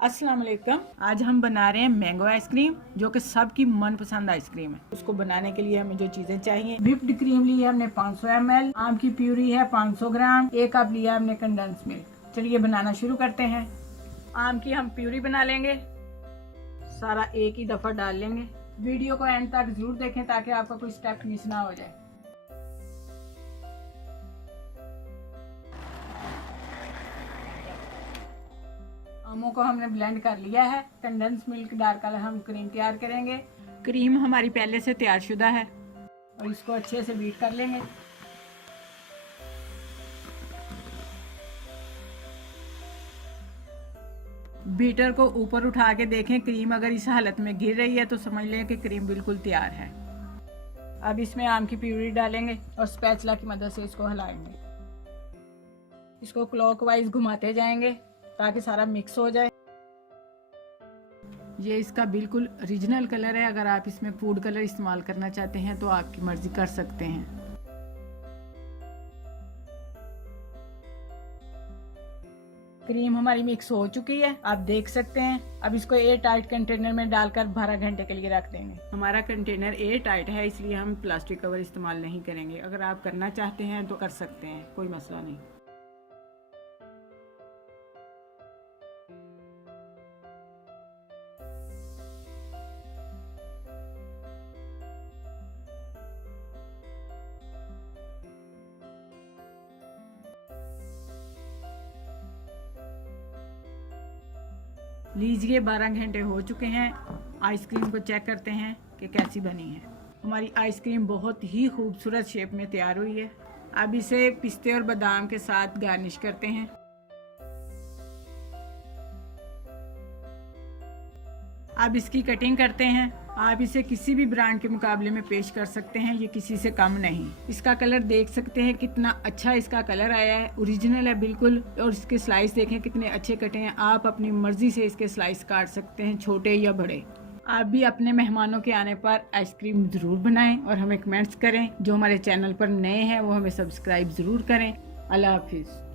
अस्सलाम वालेकुम। आज हम बना रहे हैं मैंगो आइसक्रीम, जो कि सबकी मनपसंद आइसक्रीम है। उसको बनाने के लिए हमें जो चीजें चाहिए, व्हिप्ड क्रीम ली है हमने 500 ml, आम की प्यूरी है 500 ग्राम, 1 कप लिया हमने कंडेंस मिल्क। चलिए बनाना शुरू करते हैं। आम की हम प्यूरी बना लेंगे, सारा एक ही दफा डाल लेंगे। वीडियो को एंड तक जरूर देखें ताकि आपका कोई स्टेप मिस ना हो जाए। आमों को हमने ब्लेंड कर लिया है। कंडेंस मिल्क डालकर हम क्रीम तैयार करेंगे। क्रीम हमारी पहले से तैयार शुदा है और इसको अच्छे से बीट कर लेंगे। बीटर को ऊपर उठा के देखें, क्रीम अगर इस हालत में गिर रही है तो समझ लें कि क्रीम बिल्कुल तैयार है। अब इसमें आम की प्यूरी डालेंगे और स्पैचुला की मदद से इसको हिलाएंगे। इसको क्लॉकवाइज घुमाते जाएंगे ताकि सारा मिक्स हो जाए। ये इसका बिल्कुल ओरिजिनल कलर है। अगर आप इसमें फूड कलर इस्तेमाल करना चाहते हैं तो आपकी मर्जी कर सकते हैं। क्रीम हमारी मिक्स हो चुकी है, आप देख सकते हैं। अब इसको एयर टाइट कंटेनर में डालकर 12 घंटे के लिए रख देंगे। हमारा कंटेनर एयर टाइट है, इसलिए हम प्लास्टिक कवर इस्तेमाल नहीं करेंगे। अगर आप करना चाहते हैं तो कर सकते हैं, कोई मसला नहीं। लीजिए 12 घंटे हो चुके हैं। आइसक्रीम को चेक करते हैं कि कैसी बनी है। हमारी आइसक्रीम बहुत ही खूबसूरत शेप में तैयार हुई है। अब इसे पिस्ते और बादाम के साथ गार्निश करते हैं। अब इसकी कटिंग करते हैं। आप इसे किसी भी ब्रांड के मुकाबले में पेश कर सकते हैं, ये किसी से कम नहीं। इसका कलर देख सकते हैं, कितना अच्छा इसका कलर आया है, ओरिजिनल है बिल्कुल। और इसके स्लाइस देखें कितने अच्छे कटे हैं। आप अपनी मर्जी से इसके स्लाइस काट सकते हैं, छोटे या बड़े। आप भी अपने मेहमानों के आने पर आइसक्रीम ज़रूर बनाएं और हमें कमेंट्स करें। जो हमारे चैनल पर नए हैं वो हमें सब्सक्राइब ज़रूर करें। अल्लाह हाफिज़।